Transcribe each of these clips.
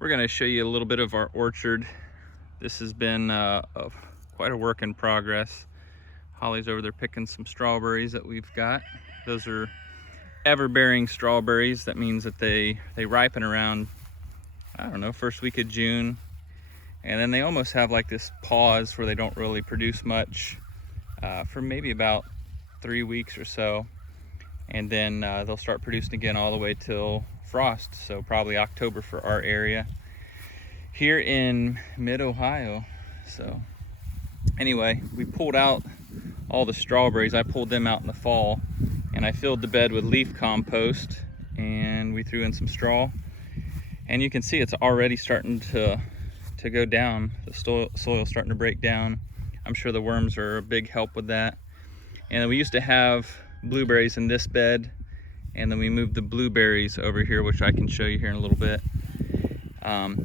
We're going to show you a little bit of our orchard. This has been quite a work in progress. Holly's over there picking some strawberries that we've got. Those are ever-bearing strawberries. That means that they ripen around, I don't know, first week of June. And then they almost have like this pause where they don't really produce much for maybe about 3 weeks or so. And then they'll start producing again all the way till frost, so probably October for our area here in mid-Ohio. So anyway, we pulled out all the strawberries. I pulled them out in the fall, and I filled the bed with leaf compost, and we threw in some straw. And you can see it's already starting to go down. The soil's starting to break down. I'm sure the worms are a big help with that. And we used to have blueberries in this bed, and then we moved the blueberries over here, which I can show you here in a little bit.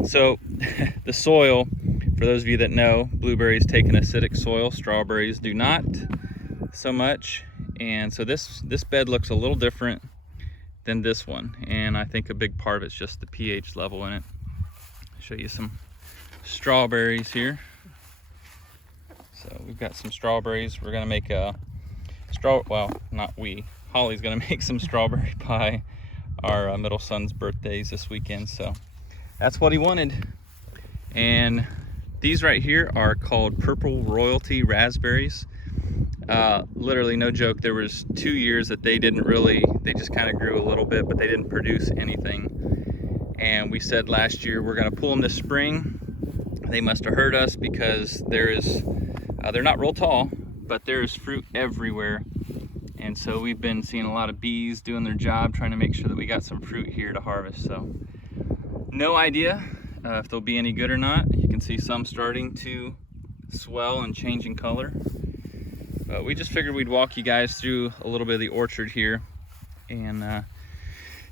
So the soil, for those of you that know, blueberries take an acidic soil, strawberries do not so much. And so this bed looks a little different than this one, and I think a big part of it's just the pH level in it. I'll show you some strawberries here. So we've got some strawberries. We're gonna make a Holly's gonna make some strawberry pie. Our middle son's birthday's this weekend, so that's what he wanted. And these right here are called Purple Royalty Raspberries. Literally, no joke, there was 2 years that they just kind of grew a little bit, but they didn't produce anything. And we said last year we're gonna pull them this spring. They must have heard us, because they're not real tall, but there's fruit everywhere. And so we've been seeing a lot of bees doing their job, trying to make sure that we got some fruit here to harvest. So no idea if they'll be any good or not. You can see some starting to swell and change in color. But we just figured we'd walk you guys through a little bit of the orchard here. And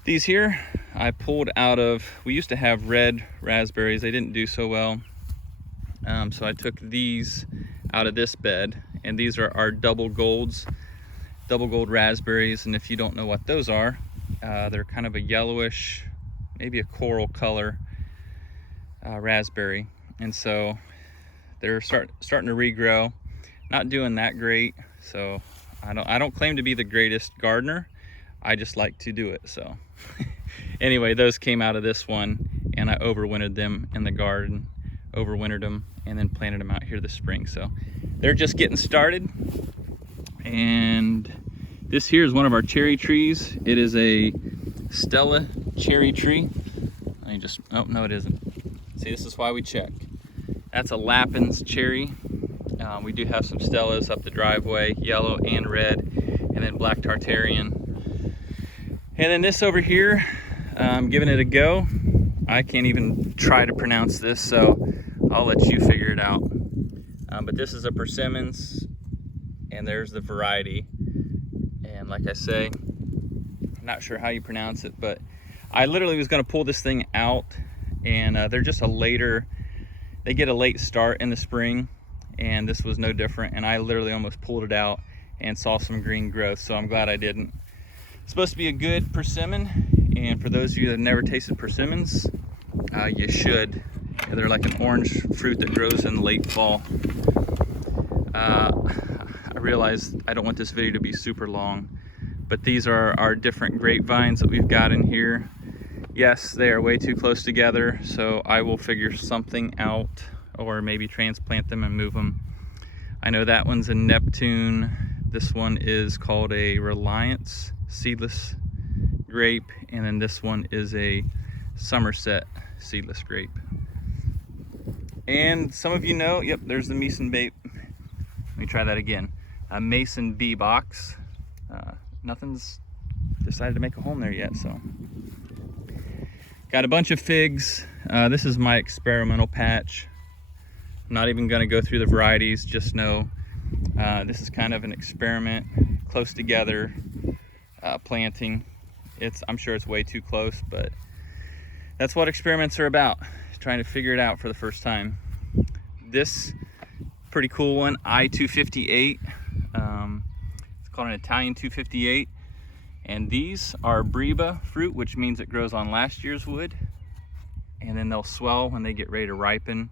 these here I pulled out of, we used to have red raspberries. They didn't do so well. So I took these out of this bed, and these are our double gold raspberries. And if you don't know what those are, they're kind of a yellowish, maybe a coral color raspberry. And so they're starting to regrow. Not doing that great, so I don't claim to be the greatest gardener. I just like to do it. So anyway, those came out of this one, and I overwintered them in the garden, and then planted them out here this spring. So they're just getting started. And this here is one of our cherry trees. It is a Stella cherry tree. Oh no, it isn't. See, this is why we check. That's a Lappin's cherry. We do have some Stellas up the driveway, yellow and red, and then black Tartarian. And then this over here, I'm giving it a go. I can't even try to pronounce this, so I'll let you figure it out. But this is a persimmons, and there's the variety. And like I say, I'm not sure how you pronounce it, but I literally was gonna pull this thing out, and they're just they get a late start in the spring, and this was no different. And I literally almost pulled it out and saw some green growth, so I'm glad I didn't. It's supposed to be a good persimmon, and for those of you that have never tasted persimmons, you should. They're like an orange fruit that grows in late fall. I realize I don't want this video to be super long, but these are our different grapevines that we've got in here. Yes, they are way too close together, so I will figure something out, or maybe transplant them and move them. I know that one's a Neptune. This one is called a Reliance seedless grape, and then this one is a Somerset seedless grape. And some of you know, yep, there's the Mason bait. Let me try that again. A Mason bee box. Nothing's decided to make a home there yet, so. Got a bunch of figs. This is my experimental patch. I'm not even gonna go through the varieties, just know this is kind of an experiment, close together planting. I'm sure it's way too close, but that's what experiments are about, trying to figure it out for the first time. This pretty cool one, I-258. It's called an Italian 258. And these are Breba fruit, which means it grows on last year's wood. and then they'll swell when they get ready to ripen.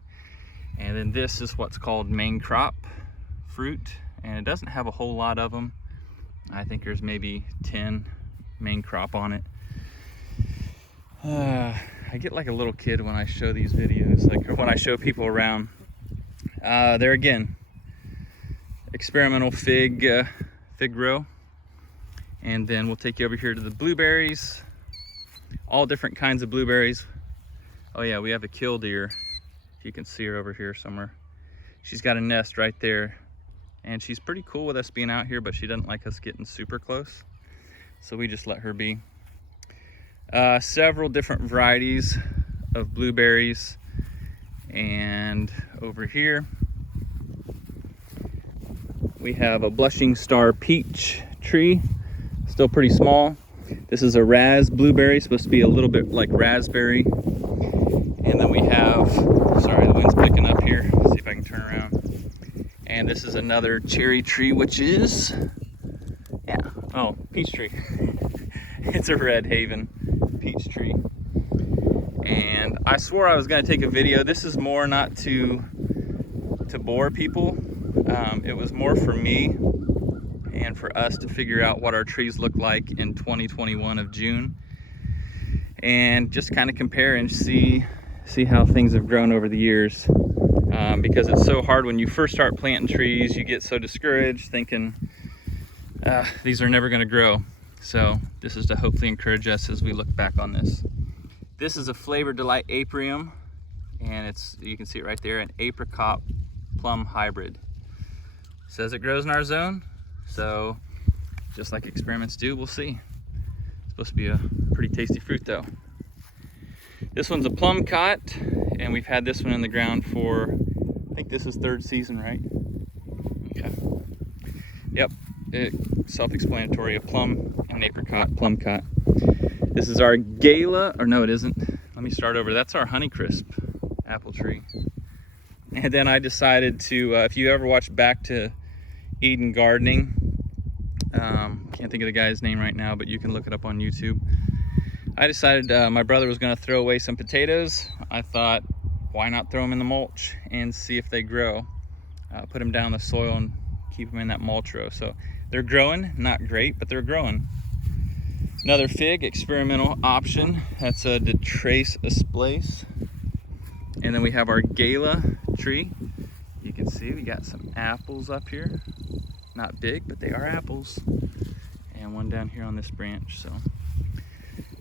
And then this is what's called main crop fruit, and it doesn't have a whole lot of them. I think there's maybe 10 main crop on it. I get like a little kid when I show these videos, like, or when I show people around. There again, experimental fig row. And then we'll take you over here to the blueberries. All different kinds of blueberries. Oh yeah, we have a killdeer. If you can see her over here somewhere. She's got a nest right there. And she's pretty cool with us being out here, but she doesn't like us getting super close. So we just let her be. Several different varieties of blueberries. And over here, we have a blushing star peach tree. Still pretty small. This is a blueberry, supposed to be a little bit like raspberry. And then we have, sorry, the wind's picking up here. Let's see if I can turn around. And this is another cherry tree, which is, yeah, oh, peach tree. It's a Red Haven peach tree. And I swore I was gonna take a video. This is more not to bore people. It was more for me and for us to figure out what our trees look like in 2021 of June, and just kind of compare and see how things have grown over the years. Because it's so hard when you first start planting trees, you get so discouraged thinking these are never going to grow. So this is to hopefully encourage us as we look back on this. This is a Flavor Delight Apiarium, and it's, you can see it right there, an apricot plum hybrid. Says it grows in our zone, so just like experiments do, we'll see. It's supposed to be a pretty tasty fruit though. This one's a plum cot, and we've had this one in the ground for, I think this is 3rd season, right? Okay. Yep, self-explanatory, a plum and an apricot plum cot. This is our Gala, or no it isn't. Let me start over. That's our Honeycrisp apple tree. And then I decided to, if you ever watch Back to Eden Gardening, can't think of the guy's name right now, but you can look it up on YouTube. I decided my brother was going to throw away some potatoes. I thought, why not throw them in the mulch and see if they grow? Put them down in the soil and keep them in that mulch row. So they're growing, not great, but they're growing. Another fig experimental option. That's a De Trace Esplace. And then we have our Gala tree. You can see we got some apples up here. Not big, but they are apples. And one down here on this branch. So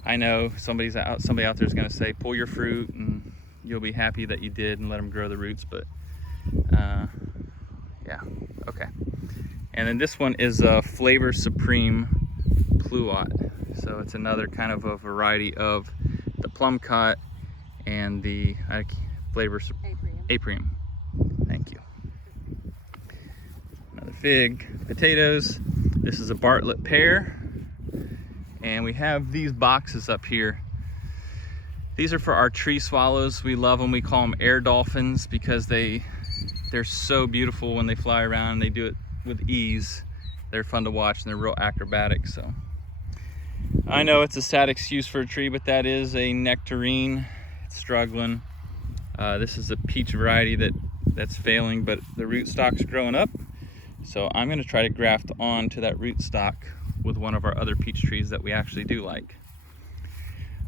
I know somebody out there is going to say, pull your fruit and you'll be happy that you did and let them grow the roots. But yeah, okay. And then this one is a Flavor Supreme Pluot. So it's another kind of a variety of the plum cot and the Flavor Apiarium. Thank you. Another fig, potatoes. This is a Bartlett Pear. And we have these boxes up here. These are for our tree swallows. We love them. We call them air dolphins because they're so beautiful when they fly around, and they do it with ease. They're fun to watch and they're real acrobatic. So I know it's a sad excuse for a tree, but that is a nectarine. It's struggling. This is a peach variety that's failing, but the rootstock's growing up. So I'm going to try to graft onto that rootstock with one of our other peach trees that we actually do like.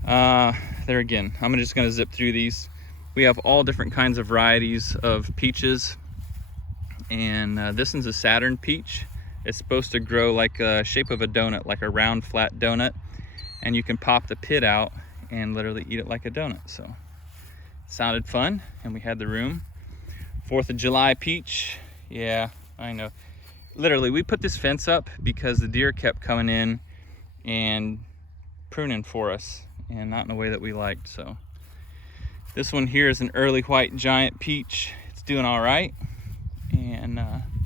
There again, I'm just going to zip through these. We have all different kinds of varieties of peaches, and this one's a Saturn Peach. It's supposed to grow like a shape of a donut, like a round flat donut, and you can pop the pit out and literally eat it like a donut. So it sounded fun, and we had the room. 4th of July peach. Yeah, I know. Literally, we put this fence up because the deer kept coming in and pruning for us, and not in a way that we liked. So this one here is an early white giant peach. It's doing all right, and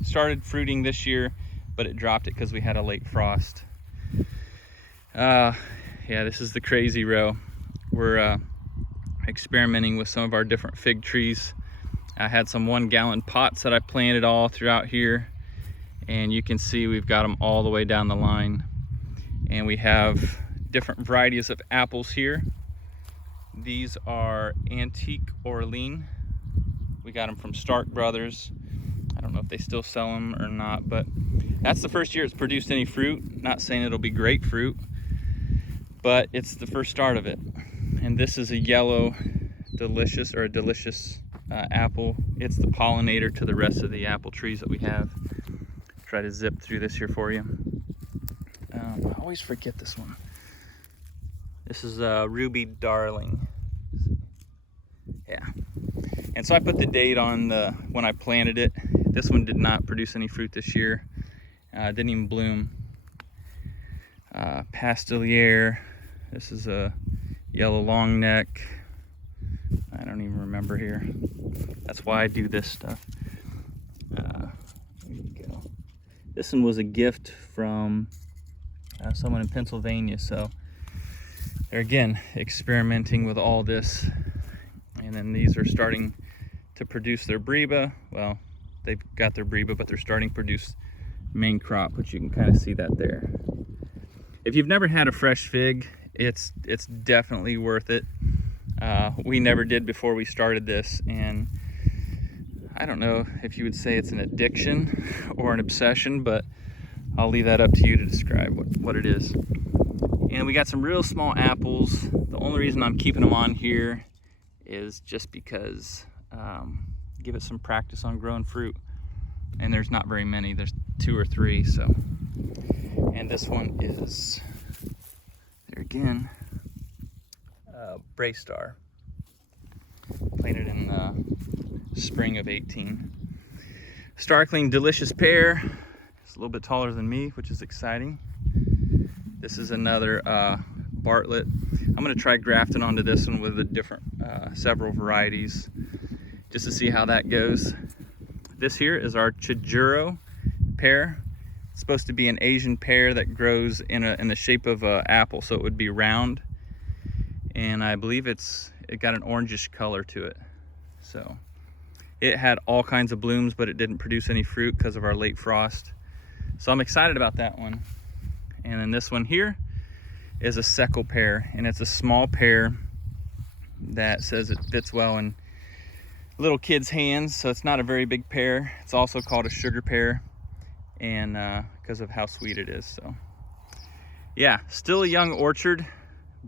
started fruiting this year, but it dropped it because we had a late frost. Yeah, this is the crazy row. We're experimenting with some of our different fig trees. I had some 1-gallon pots that I planted all throughout here, and you can see we've got them all the way down the line. And we have different varieties of apples here. These are Antique Orlean. We got them from Stark Brothers. I don't know if they still sell them or not, but that's the first year it's produced any fruit. Not saying it'll be great fruit, but it's the first start of it. And this is a yellow delicious, or a delicious apple. It's the pollinator to the rest of the apple trees that we have. Try to zip through this here for you. I always forget this one. This is Ruby Darling. Yeah. And so I put the date on when I planted it. This one did not produce any fruit this year. Didn't even bloom. Pastelier. This is a yellow long neck. I don't even remember here. That's why I do this stuff. There you go. This one was a gift from someone in Pennsylvania, so they're again experimenting with all this. And then these are starting to produce their breba. Well, they've got their breba, but they're starting to produce main crop, which you can kind of see that there. If you've never had a fresh fig, it's definitely worth it. We never did before we started this, and I don't know if you would say it's an addiction or an obsession, but I'll leave that up to you to describe what it is. And we got some real small apples. The only reason I'm keeping them on here is just because give it some practice on growing fruit. And there's not very many, there's 2 or 3, so. And this one is, there again, Braystar. Planted in the spring of 18. Starkling Delicious Pear. It's a little bit taller than me, which is exciting. This is another Bartlett. I'm going to try grafting onto this one with a different, several varieties, just to see how that goes. This here is our Chajuro Pear. It's supposed to be an Asian pear that grows in the shape of an apple, so it would be round. And I believe it got an orangish color to it. So it had all kinds of blooms, but it didn't produce any fruit because of our late frost. So I'm excited about that one. And then this one here is a Seckel pear, and it's a small pear that says it fits well in little kids' hands, so it's not a very big pear. It's also called a sugar pear, and because of how sweet it is. So yeah, still a young orchard,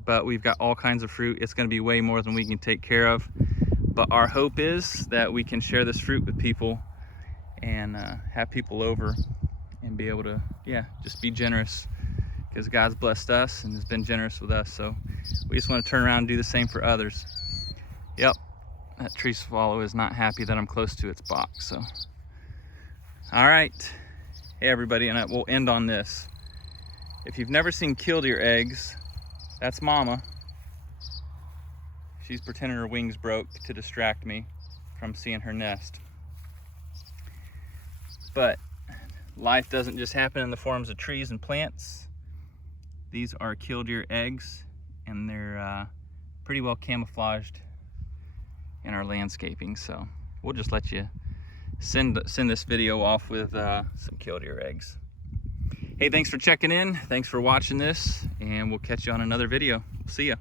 but we've got all kinds of fruit. It's going to be way more than we can take care of, but our hope is that we can share this fruit with people and have people over and be able to, yeah, just be generous, because God's blessed us and has been generous with us. So we just want to turn around and do the same for others. Yep, that tree swallow is not happy that I'm close to its box. So, all right. Hey everybody, and we'll end on this. If you've never seen killdeer eggs, that's Mama. She's pretending her wings broke to distract me from seeing her nest. But life doesn't just happen in the forms of trees and plants. These are killdeer eggs, and they're pretty well camouflaged in our landscaping. So we'll just let you send this video off with some killdeer eggs. Hey, thanks for checking in. Thanks for watching this, and we'll catch you on another video. See ya.